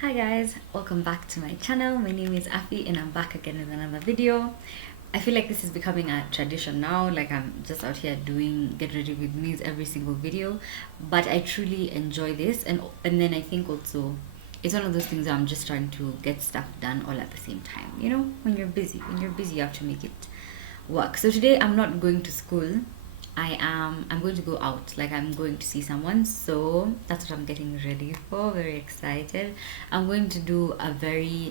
Hi guys, welcome back to my channel. My name is Afi and I'm back again with another video. I feel like this is becoming a tradition now, like I'm just out here doing get ready with me's every single video, but I truly enjoy this, and then I think also it's one of those things that I'm just trying to get stuff done all at the same time. You know, when you're busy you have to make it work. So today I'm not going to school. I'm going to go out, like I'm going to see someone, so that's what I'm getting ready for. Very excited. I'm going to do a very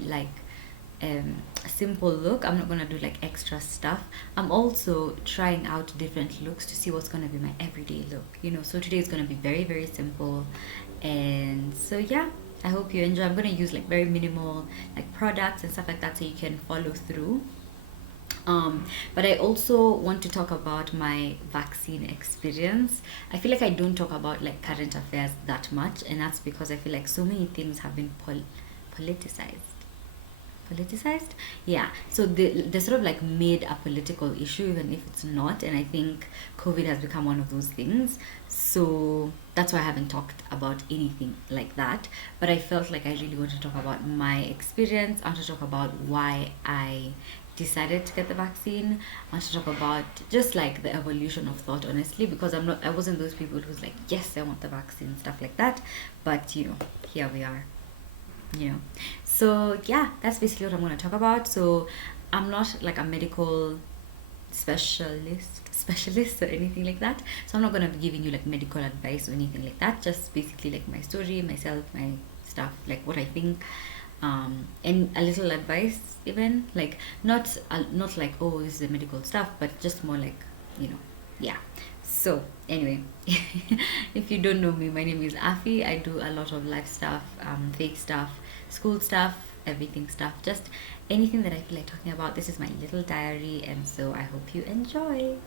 simple look. I'm not gonna do like extra stuff. I'm also trying out different looks to see what's gonna be my everyday look, so today is gonna be very, very simple. And so yeah, I hope you enjoy. I'm gonna use like very minimal like products and stuff like that so you can follow through. But I also want to talk about my vaccine experience. I feel like I don't talk about like current affairs that much, and that's because I feel like so many things have been politicized. Politicized? Yeah. So they sort of like made a political issue, even if it's not. And I think COVID has become one of those things. So that's why I haven't talked about anything like that. But I felt like I really want to talk about my experience. I want to talk about why I decided to get the vaccine. I want to talk about just like the evolution of thought, honestly, because I wasn't those people who's like, yes, I want the vaccine, stuff like that. But here we are. So yeah, that's basically what I'm going to talk about. So I'm not like a medical specialist or anything like that, so I'm not going to be giving you like medical advice or anything like that. Just basically like my story, myself, my stuff, like what I think, and a little advice, even like not like, oh, this is the medical stuff, but just more like, yeah. So anyway, if you don't know me, my name is Afi. I do a lot of life stuff, fake stuff, school stuff, everything stuff, just anything that I feel like talking about. This is my little diary, and so I hope you enjoy.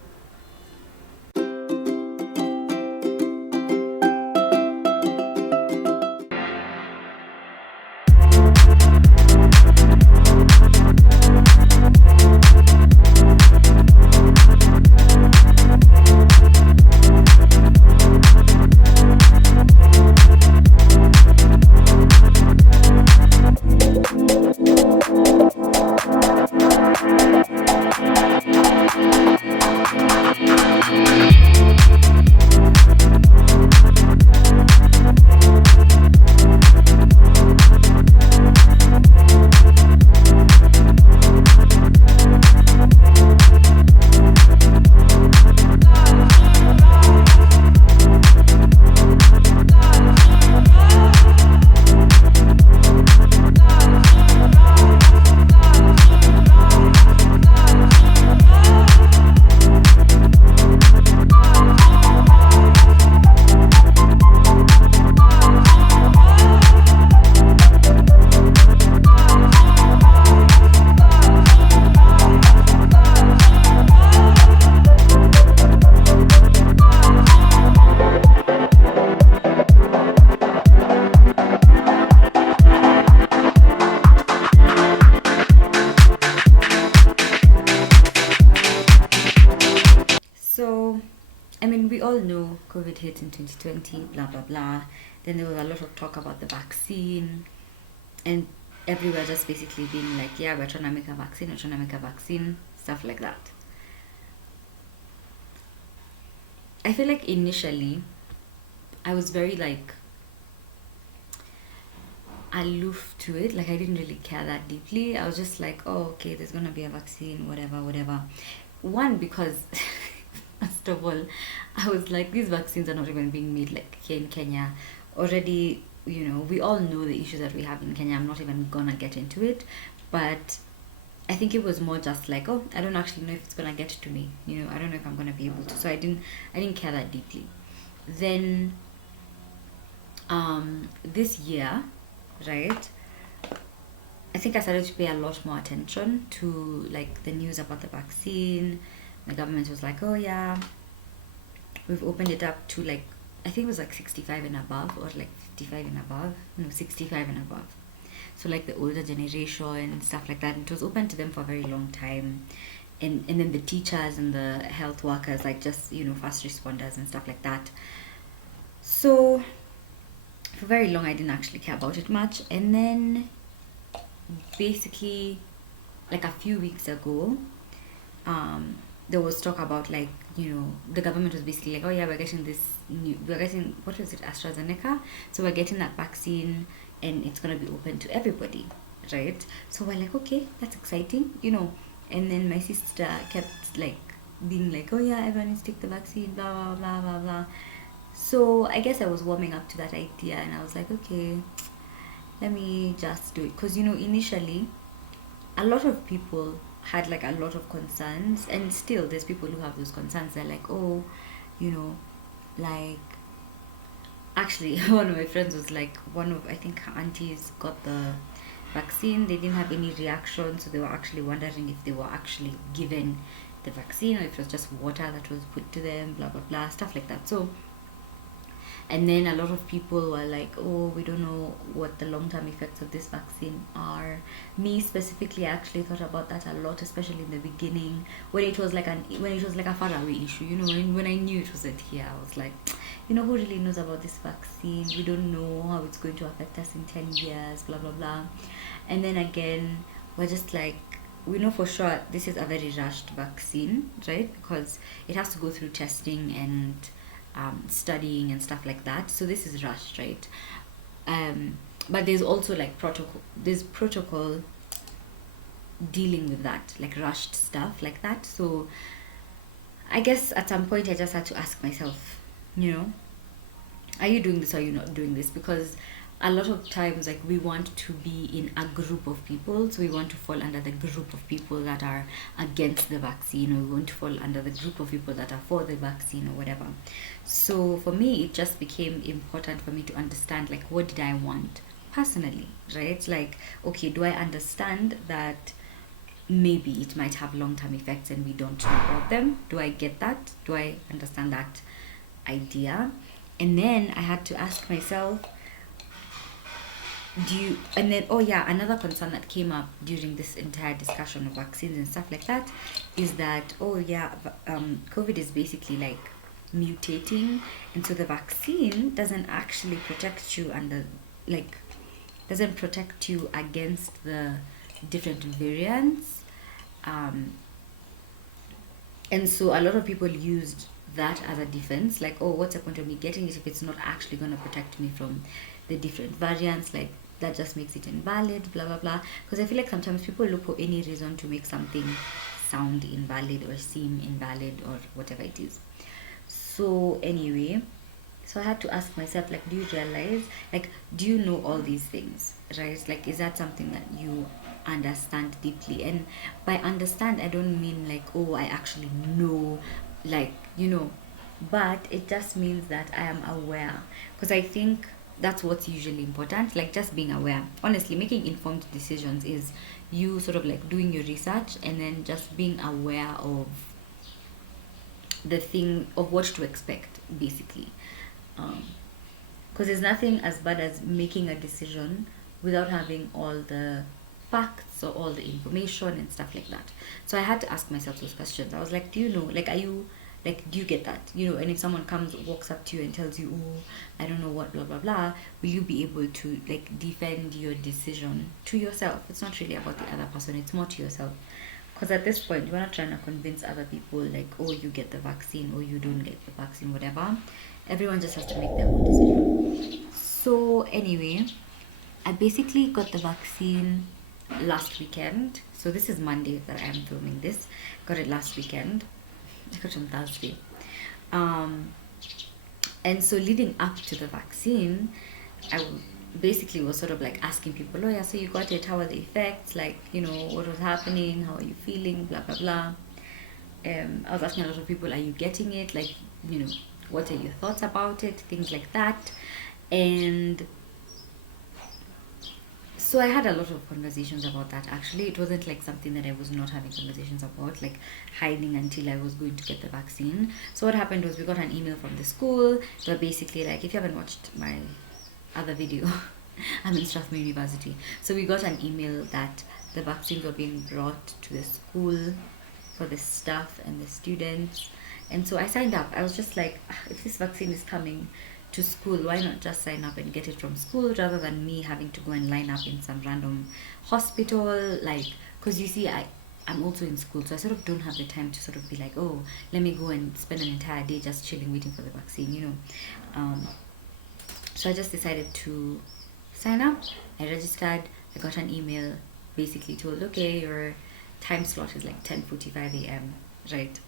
So, I mean, we all know COVID hit in 2020, blah, blah, blah. Then there was a lot of talk about the vaccine, and everywhere just basically being like, yeah, we're trying to make a vaccine, stuff like that. I feel like initially I was very like aloof to it. Like I didn't really care that deeply. I was just like, oh, okay, there's gonna be a vaccine, whatever, whatever. One, because first of all, I was like, these vaccines are not even being made like here in Kenya. Already, we all know the issues that we have in Kenya. I'm not even gonna get into it. But I think it was more just like, oh, I don't actually know if it's gonna get to me. I don't know if I'm gonna be able to. So I didn't care that deeply. Then, this year, right, I think I started to pay a lot more attention to like the news about the vaccine. The government was like, oh yeah, we've opened it up to like, I think it was like 65 and above, or like 55 and above. No, 65 and above. So like the older generation and stuff like that. It was open to them for a very long time. And then the teachers and the health workers, like just, first responders and stuff like that. So for very long I didn't actually care about it much. And then basically, like a few weeks ago, there was talk about, like, the government was basically like, oh yeah, we're getting, what was it, AstraZeneca, so we're getting that vaccine and it's going to be open to everybody, right? So we're like, okay, that's exciting. And then my sister kept like being like, oh yeah, everyone needs to take the vaccine, blah blah blah blah blah. So I guess I was warming up to that idea, and I was like, okay, let me just do it, because initially a lot of people had like a lot of concerns, and still there's people who have those concerns. They're like, oh, you know like, actually, one of my friends was like, one of, I think, her aunties got the vaccine, they didn't have any reaction, so they were actually wondering if they were actually given the vaccine or if it was just water that was put to them, blah blah blah, stuff like that. So, and then a lot of people were like, oh, we don't know what the long-term effects of this vaccine are. Me specifically, I actually thought about that a lot, especially in the beginning, when it was like a faraway issue. When I knew it wasn't here, I was like, who really knows about this vaccine? We don't know how it's going to affect us in 10 years, blah blah blah. And then again, we're just like, we know for sure this is a very rushed vaccine, right? Because it has to go through testing and studying and stuff like that. So this is rushed, right? But there's also like protocol dealing with that, like rushed stuff like that. So I guess at some point I just had to ask myself, you know, are you doing this or are you not doing this? Because a lot of times, like, we want to be in a group of people, so we want to fall under the group of people that are against the vaccine, or we want to fall under the group of people that are for the vaccine, or whatever. So for me, it just became important for me to understand, like, what did I want personally, right? Like, okay, do I understand that maybe it might have long-term effects and we don't know about them? Do I get that? Do I understand that idea? And then I had to ask myself, and then, oh yeah, another concern that came up during this entire discussion of vaccines and stuff like that is that, oh yeah, COVID is basically like mutating, and so the vaccine doesn't actually protect you under, like, doesn't protect you against the different variants. And so a lot of people used that as a defense, like, oh, what's the point of me getting it if it's not actually going to protect me from the different variants? Like, that just makes it invalid, blah blah blah. Because I feel like sometimes people look for any reason to make something sound invalid or seem invalid or whatever it is. So anyway, so I had to ask myself, like, do you realize, like, do you know all these things, right? Like, is that something that you understand deeply? And by understand, I don't mean like, oh, I actually know, like, but it just means that I am aware, because I think that's what's usually important, like just being aware. Honestly, making informed decisions is you sort of like doing your research and then just being aware of the thing, of what to expect, basically. Because there's nothing as bad as making a decision without having all the facts or all the information and stuff like that. So I had to ask myself those questions. I was like, do you know, like, are you, like, do you get that? And if someone walks up to you and tells you, oh, I don't know what, blah blah blah, will you be able to like defend your decision to yourself? It's not really about the other person, it's more to yourself. Because at this point, you're not trying to convince other people, like, oh, you get the vaccine or you don't get the vaccine, whatever. Everyone just has to make their own decision. So anyway, I basically got the vaccine last weekend. So this is Monday that I am filming this. Got it last weekend. I got it on Thursday. And so leading up to the vaccine, I basically was sort of like asking people, oh yeah, so you got it, how are the effects? Like, what was happening? How are you feeling? Blah, blah, blah. I was asking a lot of people, are you getting it? Like, what are your thoughts about it? Things like that. And so I had a lot of conversations about that. Actually, it wasn't like something that I was not having conversations about, like hiding until I was going to get the vaccine. So what happened was we got an email from the school. They were basically like, if you haven't watched my other video, I'm in Strathmore University. So we got an email that the vaccines were being brought to the school for the staff and the students. And so I signed up. I was just like, if this vaccine is coming, to school, why not just sign up and get it from school rather than me having to go and line up in some random hospital? Like, because you see, I'm also in school, so I sort of don't have the time to sort of be like, oh, let me go and spend an entire day just chilling, waiting for the vaccine, you know. So I just decided to sign up. I registered. I got an email, basically told, okay, your time slot is like 10:45 a.m. Right.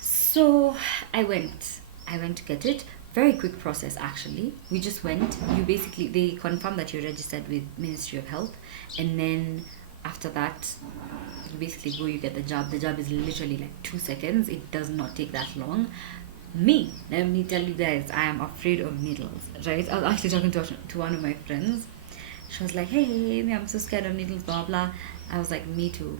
So I went. I went to get it. Very quick process actually. We just went. You basically, they confirm that you're registered with Ministry of Health, and then after that, you basically go. You get the job. The job is literally like 2 seconds. It does not take that long. Me, let me tell you guys, I am afraid of needles. Right? I was actually talking to one of my friends. She was like, hey, I'm so scared of needles, blah blah. I was like, me too.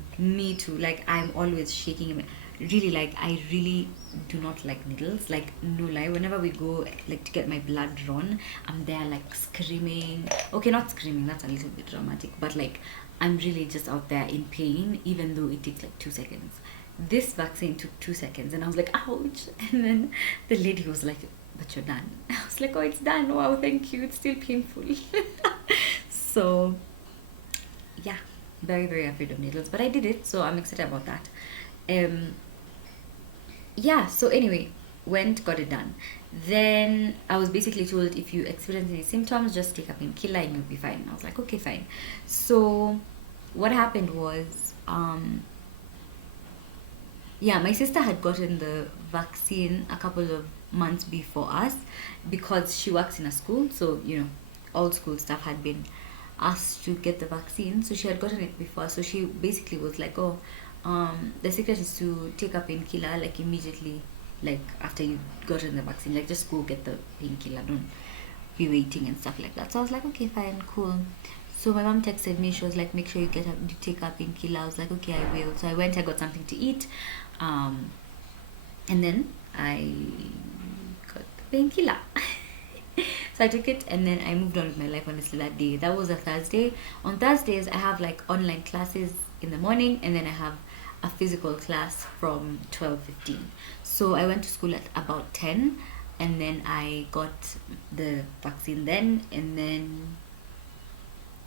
Like, I'm always shaking. Really, like, I really do not like needles. Like, no lie, whenever we go like to get my blood drawn, I'm there like screaming. Okay, not screaming, that's a little bit dramatic, but like, I'm really just out there in pain, even though it takes like 2 seconds. This vaccine took 2 seconds, and I was like, ouch. And then the lady was like, but you're done. I was like, oh, it's done. Wow, thank you. It's still painful. So yeah, very very afraid of needles, but I did it, so I'm excited about that. um yeah, so anyway, went, got it done. Then I was basically told, if you experience any symptoms, just take a painkiller and you'll be fine. I was like, okay, fine. So what happened was, yeah, my sister had gotten the vaccine a couple of months before us, because she works in a school, so you know, all school staff had been asked to get the vaccine, so she had gotten it before. So she basically was like, oh, the secret is to take a painkiller like immediately, like after you gotten the vaccine, like just go get the painkiller, don't be waiting and stuff like that. So I was like, okay, fine, cool. So my mom texted me. She was like, make sure you take a painkiller. I was like, okay, I will. So I went. I got something to eat, um, and then I got the painkiller. So I took it, and then I moved on with my life. Honestly, that day, that was a Thursday. On Thursdays, I have like online classes in the morning, and then I have a physical class from 12:15. So I went to school at about 10, and then I got the vaccine then, and then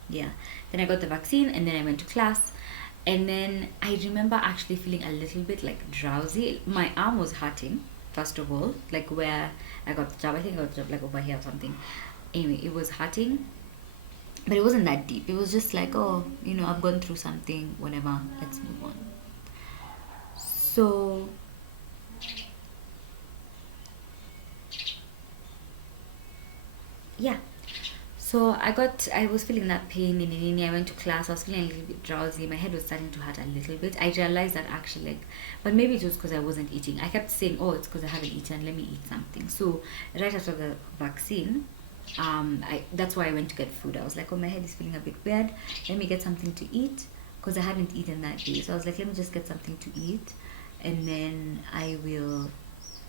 yeah, then I got the vaccine, and then I went to class. And then I remember actually feeling a little bit like drowsy. My arm was hurting, first of all, like where I got the job. I think I got the job like over here or something. Anyway, it was hurting, but it wasn't that deep. It was just like, oh, you know, I've gone through something, whatever, let's move on. So yeah, so I was feeling that pain in I went to class. I was feeling a little bit drowsy. My head was starting to hurt a little bit. I realized that actually, like, but maybe it was because I wasn't eating. I kept saying, oh, it's because I haven't eaten. Let me eat something. So right after the vaccine, that's why I went to get food. I was like, oh, my head is feeling a bit weird. Let me get something to eat, because I hadn't eaten that day. So I was like, let me just get something to eat, and then I will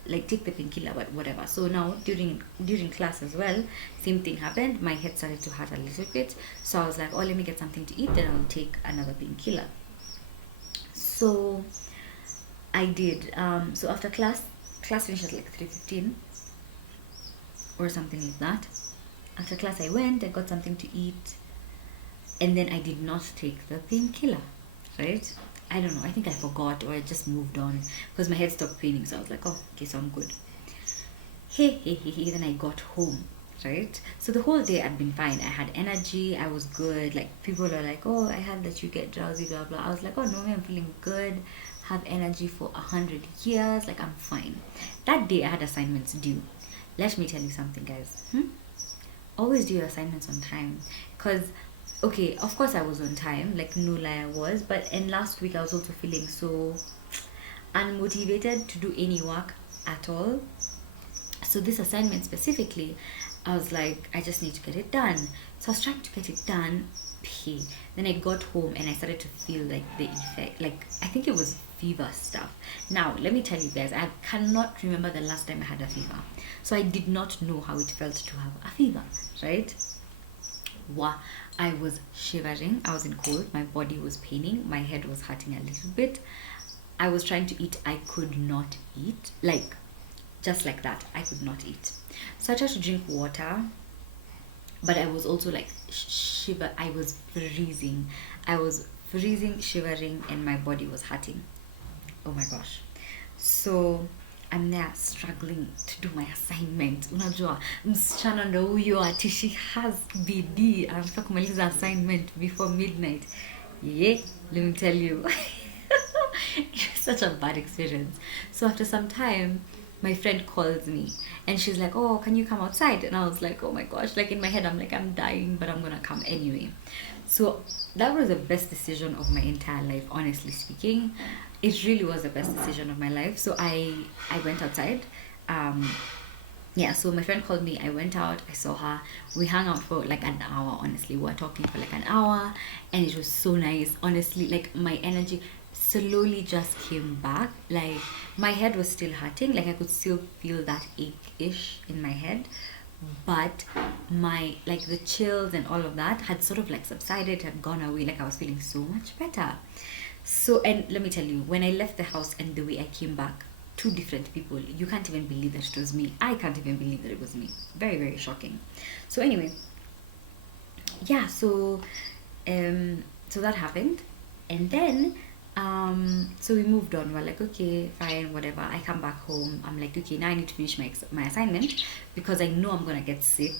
like take the painkiller, but whatever. So now during class as well, same thing happened. My head started to hurt a little bit, so I was like, oh, let me get something to eat, then I'll take another painkiller. So I did. So after class finished at like 3:15 or something like that. After class, I went, I got something to eat, and then I did not take the painkiller, right? I don't know, I think I forgot, or I just moved on because my head stopped paining. So I was like, oh, okay, so I'm good. Hey, then I got home, right? So the whole day I'd been fine. I had energy, I was good. Like, people are like, oh, I had that you get drowsy, blah blah. I was like, oh no, I'm feeling good, have energy for 100 years, like I'm fine. That day I had assignments due. Let me tell you something, guys. Always do your assignments on time, because okay, of course I was on time, like no lie I was, but in last week I was also feeling so unmotivated to do any work at all. So this assignment specifically, I was like, I just need to get it done. So I was trying to get it done. Pay. Then I got home and I started to feel like the effect, like I think it was fever stuff. Now let me tell you guys, I cannot remember the last time I had a fever, so I did not know how it felt to have a fever, right? Wow, I was shivering, I was in cold, my body was paining, my head was hurting a little bit. I was trying to eat, I could not eat. Like, just like that. I could not eat. So I tried to drink water, but I was also like shiver. I was freezing. I was freezing, shivering, and my body was hurting. Oh my gosh. So I'm there struggling to do my assignment. Unajua, msichana ndo huyo ati she has bidii anataka kumaliza assignment before midnight. Yeah, let me tell you. It was such a bad experience. So after some time, my friend calls me and she's like, "Oh, can you come outside?" And I was like, "Oh my gosh!" Like in my head, I'm like, "I'm dying, but I'm gonna come anyway." So that was the best decision of my entire life, honestly speaking. It really was the best decision of my life. So I went outside. Um, yeah, so my friend called me. I went out. I saw her. We hung out for like an hour. Honestly, we were talking for like an hour, and it was so nice. Honestly, like my energy slowly just came back. Like my head was still hurting. Like I could still feel that ache-ish in my head, but my like the chills and all of that had sort of like subsided, had gone away. Like I was feeling so much better. So, and let me tell you, when I left the house and the way I came back, two different people. You can't even believe that it was me. I can't even believe that it was me. Very, very shocking. So anyway, yeah, so that happened. And then so we moved on. We're like, okay, fine, whatever. I come back home. I'm like, okay, now I need to finish my assignment because I know I'm gonna get sick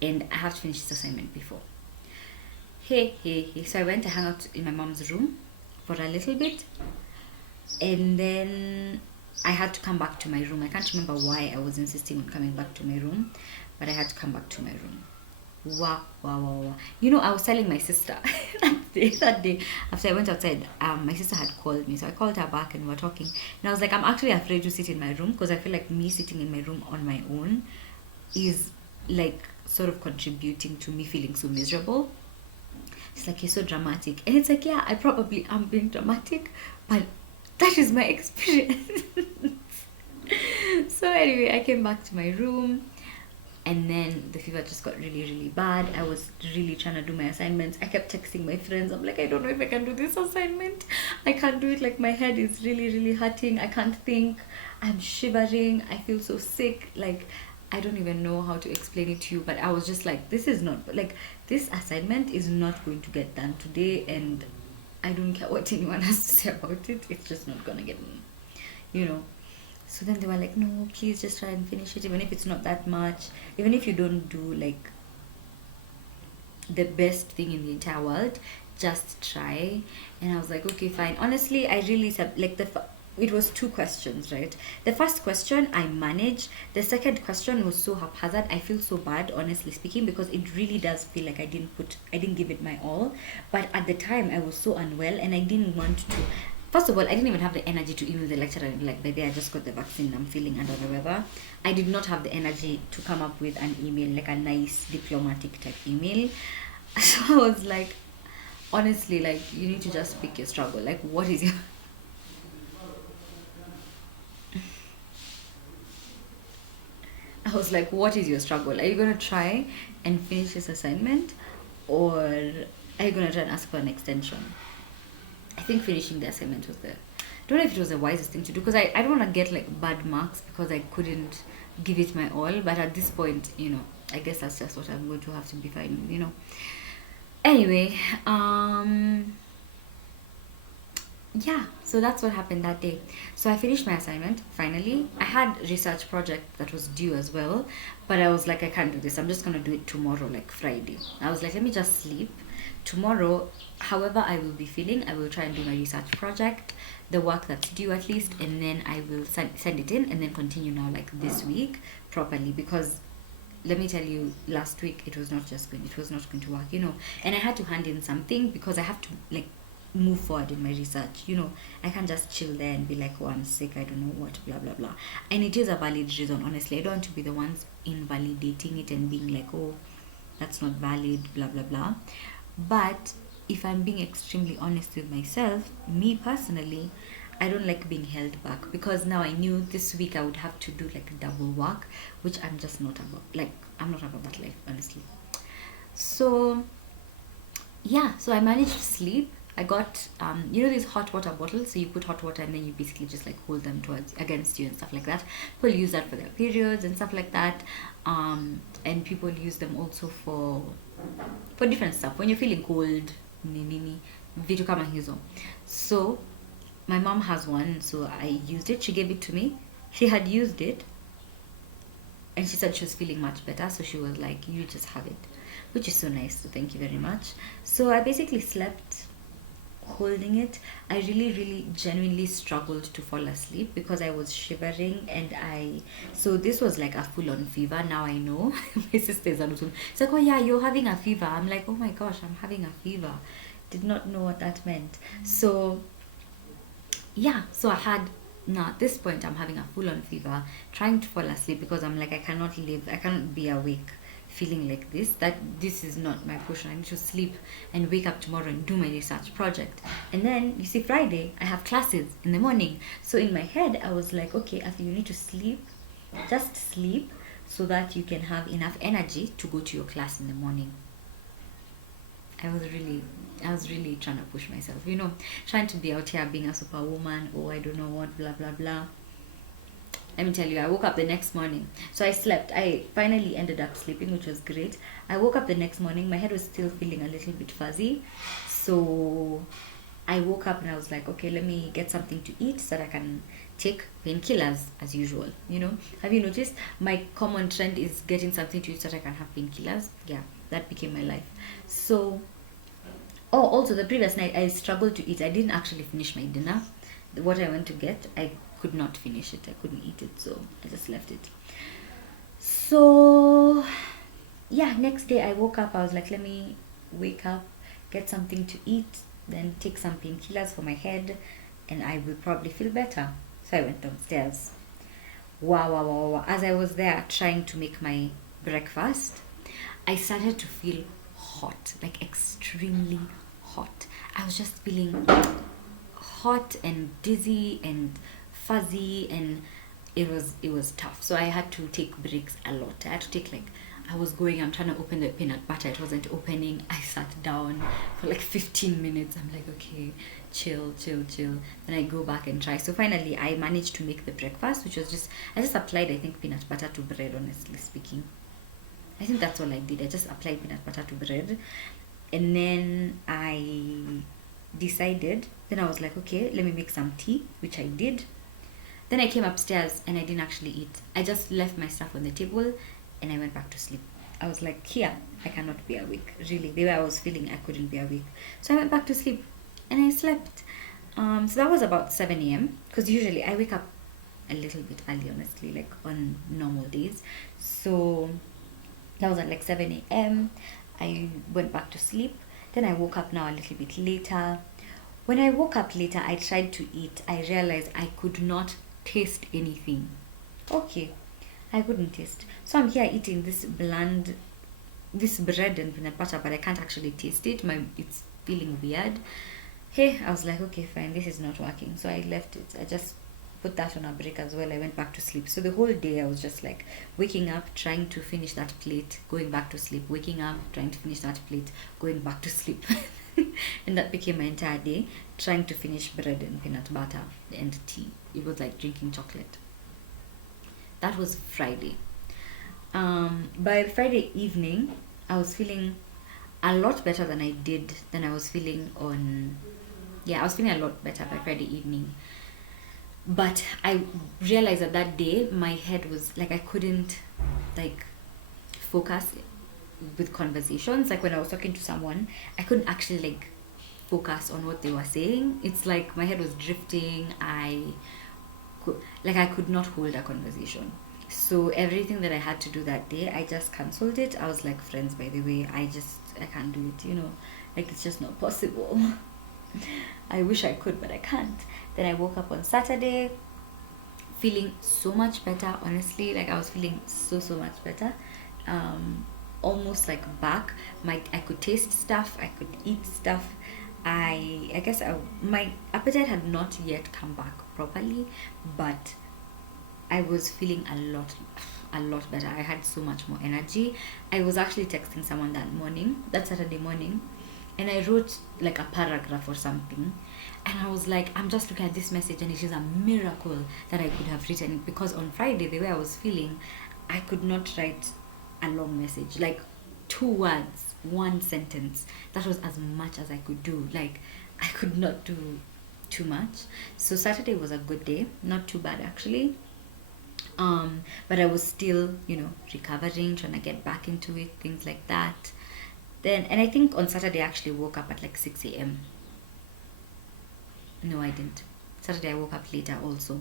and I have to finish this assignment before. Hey. So I went to hang out in my mom's room for a little bit, and then I had to come back to my room. I can't remember why I was insisting on coming back to my room, but I had to come back to my room. Wow. You know, I was telling my sister that day after I went outside, my sister had called me. So I called her back and we were talking. And I was like, I'm actually afraid to sit in my room because I feel like me sitting in my room on my own is like sort of contributing to me feeling so miserable. It's like, you're so dramatic. And it's like, yeah, I probably am being dramatic, but that is my experience. So anyway, I came back to my room and then the fever just got really, really bad. I was really trying to do my assignments. I kept texting my friends. I'm like, I don't know if I can do this assignment. I can't do it. Like my head is really, really hurting. I can't think. I'm shivering. I feel so sick. Like I don't even know how to explain it to you, but I was just like, this is not like this assignment is not going to get done today, and I don't care what anyone has to say about it. It's just not gonna get done, you know. So then they were like, no, please just try and finish it, even if it's not that much, even if you don't do like the best thing in the entire world, just try. And I was like, okay, fine. Honestly, I really like it was two questions, right? The first question I managed. The second question was so haphazard. I feel so bad, honestly speaking, because it really does feel like I didn't give it my all. But at the time, I was so unwell and I didn't want to. First of all, I didn't even have the energy to email the lecturer and be like, by the way, I just got the vaccine, I'm feeling under the weather. I did not have the energy to come up with an email, like a nice diplomatic type email. So I was like, honestly, like, you need to just pick your struggle. Like, what is your. I was like, what is your struggle? Are you going to try and finish this assignment? Or are you going to try and ask for an extension? I think finishing the assignment was I don't know if it was the wisest thing to do because I don't want to get like bad marks because I couldn't give it my all. But at this point, you know, I guess that's just what I'm going to have to be fine with, you know. Anyway, yeah, so that's what happened that day. So I finished my assignment finally. I had research project that was due as well, but I was like, I can't do this. I'm just gonna do it tomorrow, like Friday. I was like, let me just sleep. Tomorrow, however I will be feeling, I will try and do my research project, the work that's due at least, and then I will send it in and then continue now like this week properly because let me tell you, last week it was not going to work, you know. And I had to hand in something because I have to like move forward in my research, you know. I can't just chill there and be like, oh, I'm sick, I don't know what, blah blah blah. And it is a valid reason, honestly. I don't want to be the ones invalidating it and being like, oh, that's not valid, blah blah blah. But if I'm being extremely honest with myself, me personally, I don't like being held back because now I knew this week I would have to do like double work, which I'm just not about. Like, I'm not about that life, honestly. So, yeah, so I managed to sleep. I got you know these hot water bottles, so you put hot water and then you basically just like hold them towards against you and stuff like that. People use that for their periods and stuff like that. And people use them also for different stuff when you're feeling cold, nini, vitu kama hizo. So my mom has one, so I used it. She gave it to me. She had used it and she said she was feeling much better, so she was like, you just have it, which is so nice, so thank you very much. So I basically slept holding it. I really, really genuinely struggled to fall asleep because I was shivering, and so this was like a full-on fever. Now I know. My sister is it's like, oh yeah, you're having a fever. I'm like, oh my gosh, I'm having a fever. Did not know what that meant. So yeah, so I had, now at this point I'm having a full-on fever, trying to fall asleep because I'm like, I cannot be awake feeling like this, that this is not my portion. I need to sleep and wake up tomorrow and do my research project. And then you see, Friday I have classes in the morning, so in my head I was like, okay, after you need to sleep, just sleep so that you can have enough energy to go to your class in the morning. I was really trying to push myself, trying to be out here being a superwoman, or I don't know what, blah blah blah. Let me tell you, I woke up the next morning. So I slept. I finally ended up sleeping, which was great. I woke up the next morning. My head was still feeling a little bit fuzzy. So I woke up and I was like, okay, let me get something to eat so that I can take painkillers as usual. Have you noticed my common trend is getting something to eat so that I can have painkillers? Yeah, that became my life. So, oh, also the previous night I struggled to eat. I didn't actually finish my dinner. What I went to get, I could not finish it. I couldn't eat it, so I just left it. So yeah, next day I woke up. I was like, let me wake up, get something to eat, then take some painkillers for my head, and I will probably feel better. So I went downstairs. Wow, wow, wow, wow. As I was there trying to make my breakfast, I started to feel hot, like extremely hot. I was just feeling hot and dizzy and fuzzy, and it was tough. So I had to take breaks a lot. I had to take, like, I'm trying to open the peanut butter, it wasn't opening. I sat down for like 15 minutes. I'm like, okay, chill, chill, chill. Then I go back and try. So finally I managed to make the breakfast, which was I just applied, I think, peanut butter to bread, honestly speaking. I think that's all I did. I just applied peanut butter to bread. And then then I was like, okay, let me make some tea, which I did. Then I came upstairs and I didn't actually eat. I just left my stuff on the table and I went back to sleep. I was like, here, I cannot be awake. Really, the way I was feeling, I couldn't be awake. So I went back to sleep and I slept. So that was about 7 a.m. because usually I wake up a little bit early, honestly, like on normal days. So that was at like 7 a.m. I went back to sleep. Then I woke up now a little bit later. When I woke up later, I tried to eat. I realized I could not taste anything. Okay, I couldn't taste. So I'm here eating this bread and peanut butter, but I can't actually taste it. It's feeling weird. Hey, I was like, okay, fine, this is not working. So I left it. I just put that on a break as well. I went back to sleep. So the whole day I was just like waking up, trying to finish that plate, going back to sleep, waking up, trying to finish that plate, going back to sleep. And that became my entire day, trying to finish bread and peanut butter and tea. It was like drinking chocolate. That was Friday. By Friday evening, I was feeling a lot better than I was feeling on. Yeah, I was feeling a lot better by Friday evening. But I realized that day my head was like, I couldn't like focus with conversations. Like when I was talking to someone, I couldn't actually like focus on what they were saying. It's like my head was drifting. I could not hold a conversation. So everything that I had to do that day, I just cancelled it. I was like, friends, by the way, I can't do it, like it's just not possible. I wish I could, but I can't. Then I woke up on Saturday feeling so much better, honestly. Like I was feeling so much better. Almost like back. I could taste stuff, I could eat stuff. I guess my appetite had not yet come back properly, but I was feeling a lot better. I had so much more energy. I was actually texting someone that Saturday morning, and I wrote like a paragraph or something. And I was like, I'm just looking at this message, and it is a miracle that I could have written it, because on Friday, the way I was feeling, I could not write a long message. Like 2 words, one sentence. That was as much as I could do. Like, I could not do too much. So Saturday was a good day, not too bad actually. But I was still, recovering, trying to get back into it, things like that. Then, and I think on Saturday I actually woke up at like 6 a.m. No, I didn't. Saturday I woke up later also.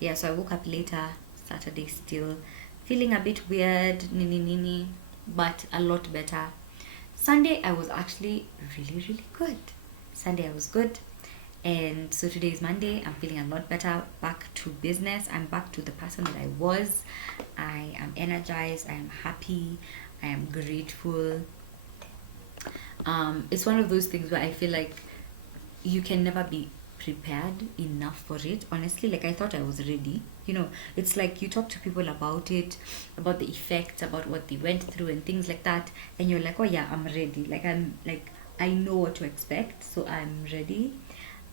Yeah, so I woke up later Saturday, still feeling a bit weird, nini nini, but a lot better. Sunday I was actually really, really good. Sunday I was good. And so today is Monday. I'm feeling a lot better. Back to business. I'm back to the person that I was. I am energized. I am happy. I am grateful. It's one of those things where I feel like you can never be prepared enough for it. Honestly, like I thought I was ready. It's like you talk to people about it, about the effects, about what they went through and things like that, and you're like, oh yeah, I'm ready. I know what to expect, so I'm ready.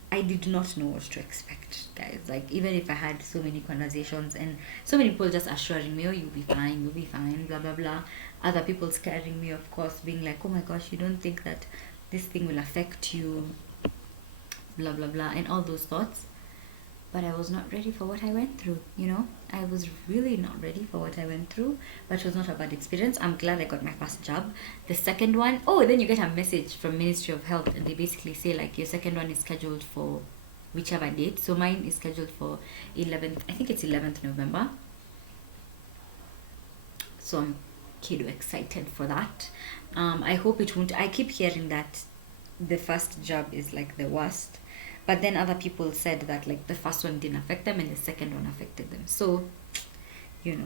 I did not know what to expect, guys. Like, even if I had so many conversations and so many people just assuring me, oh, you'll be fine, blah, blah, blah. Other people scaring me, of course, being like, oh my gosh, you don't think that this thing will affect you, blah, blah, blah, and all those thoughts. But I was not ready for what I went through. I was really not ready for what I went through, but it was not a bad experience. I'm glad I got my first job. The second one, oh, then you get a message from Ministry of Health, and they basically say like your second one is scheduled for whichever date. So mine is scheduled for 11th, I think it's 11th November. So I'm kiddo excited for that. I hope it won't. I keep hearing that the first job is like the worst, but then other people said that like the first one didn't affect them and the second one affected them. So, you know,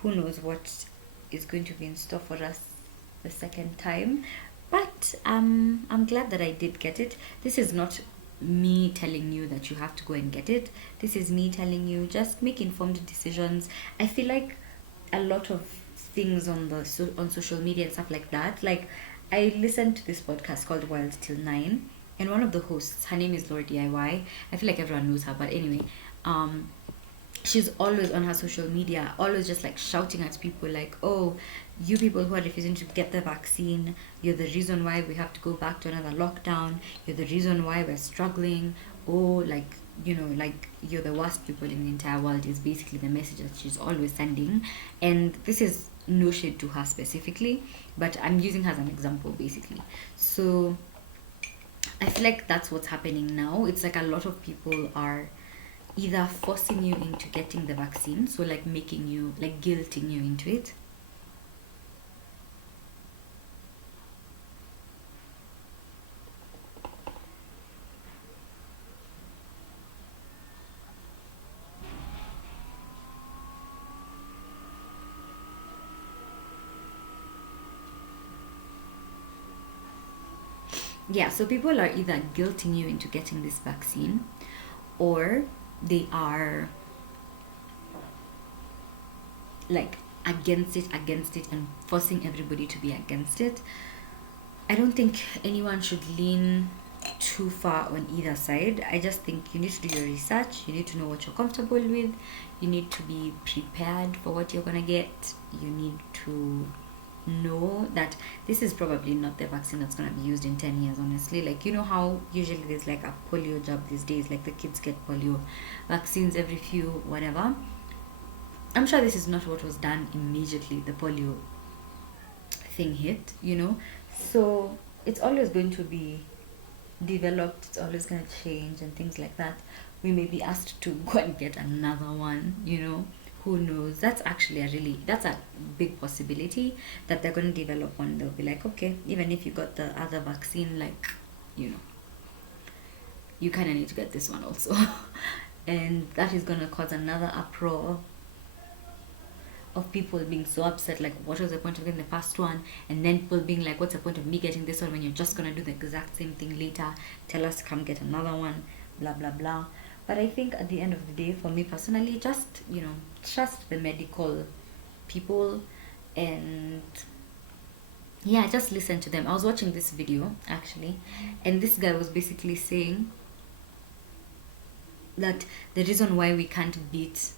who knows what is going to be in store for us the second time. But I'm glad that I did get it. This is not me telling you that you have to go and get it. This is me telling you just make informed decisions. I feel like a lot of things on on social media and stuff like that. Like, I listened to this podcast called Wild Till 9, and one of the hosts, her name is Laura DIY. I feel like everyone knows her, but anyway, um, she's always on her social media, always just like shouting at people like, oh, you people who are refusing to get the vaccine, you're the reason why we have to go back to another lockdown, you're the reason why we're struggling. Oh, like, like you're the worst people in the entire world is basically the message that she's always sending. And this is no shade to her specifically, but I'm using her as an example basically. So I feel like that's what's happening now. It's like a lot of people are either forcing you into getting the vaccine, so like making you, like guilting you into it. Yeah, so people are either guilting you into getting this vaccine, or they are like against it and forcing everybody to be against it. I don't think anyone should lean too far on either side. I just think you need to do your research. You need to know what you're comfortable with. You need to be prepared for what you're gonna get. You need to know that this is probably not the vaccine that's gonna be used in 10 years, honestly. Like, you know how usually there's like a polio jab these days, like the kids get polio vaccines every few whatever. I'm sure this is not what was done immediately the polio thing hit. So it's always going to be developed, it's always going to change and things like that. We may be asked to go and get another one. Who knows? That's a big possibility that they're going to develop one. They'll be like, okay, even if you got the other vaccine, like, you know you kind of need to get this one also. And that is going to cause another uproar of people being so upset, like, what was the point of getting the first one? And then people being like, what's the point of me getting this one when you're just gonna do the exact same thing later? Tell us to come get another one, blah blah blah. But I think at the end of the day, for me personally, just trust the medical people, and yeah, just listen to them. I was watching this video actually, and this guy was basically saying that the reason why we can't beat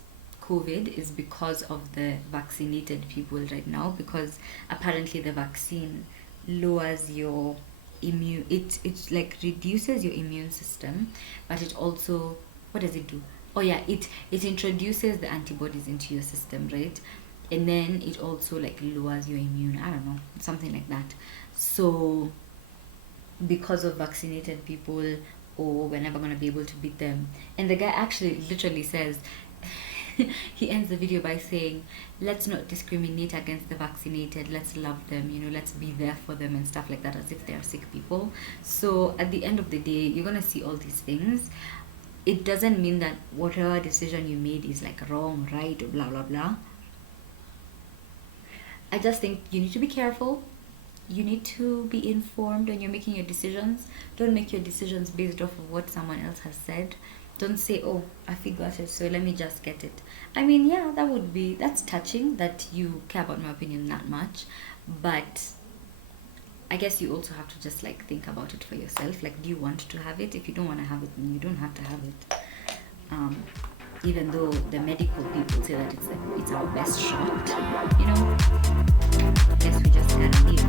COVID is because of the vaccinated people right now, because apparently the vaccine lowers your immune, it like reduces your immune system, but it also, what does it do? Oh yeah, it introduces the antibodies into your system, right? And then it also like lowers your immune, I don't know, something like that. So because of vaccinated people, or we're never going to be able to beat them. And the guy actually literally says, he ends the video by saying, let's not discriminate against the vaccinated, let's love them, you know, let's be there for them and stuff like that, as if they're sick people. So at the end of the day, you're going to see all these things. It doesn't mean that whatever decision you made is like wrong, right, or blah blah blah. I just think you need to be careful. You need to be informed when you're making your decisions. Don't make your decisions based off of what someone else has said. Don't say, oh, I forgot it, so let me just get it. I mean, yeah, that's touching that you care about my opinion that much. But I guess you also have to just like think about it for yourself. Like, do you want to have it? If you don't want to have it, then you don't have to have it. Um, Even though the medical people say that it's our best shot, you know, I guess we just gotta live.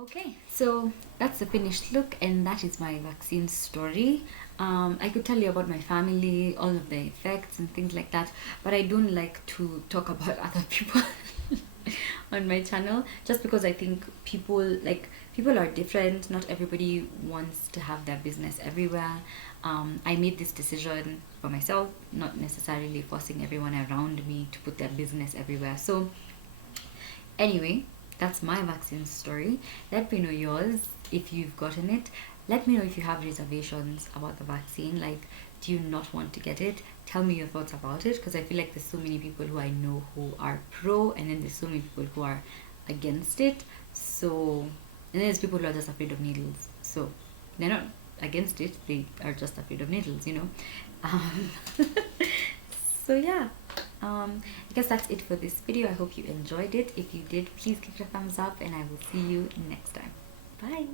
Okay, so that's the finished look, and that is my vaccine story. I could tell you about my family, all of the effects and things like that, but I don't like to talk about other people on my channel, just because I think people are different. Not everybody wants to have their business everywhere. I made this decision for myself, not necessarily forcing everyone around me to put their business everywhere. So anyway, that's my vaccine story. Let me know yours if you've gotten it. Let me know if you have reservations about the vaccine. Like, do you not want to get it? Tell me your thoughts about it, because I feel like there's so many people who I know who are pro, and then there's so many people who are against it. So, and then there's people who are just afraid of needles. So, they're not against it, they are just afraid of needles, you know. Um, so, yeah. I guess that's it for this video. I hope you enjoyed it. If you did, please give it a thumbs up, and I will see you next time. Bye.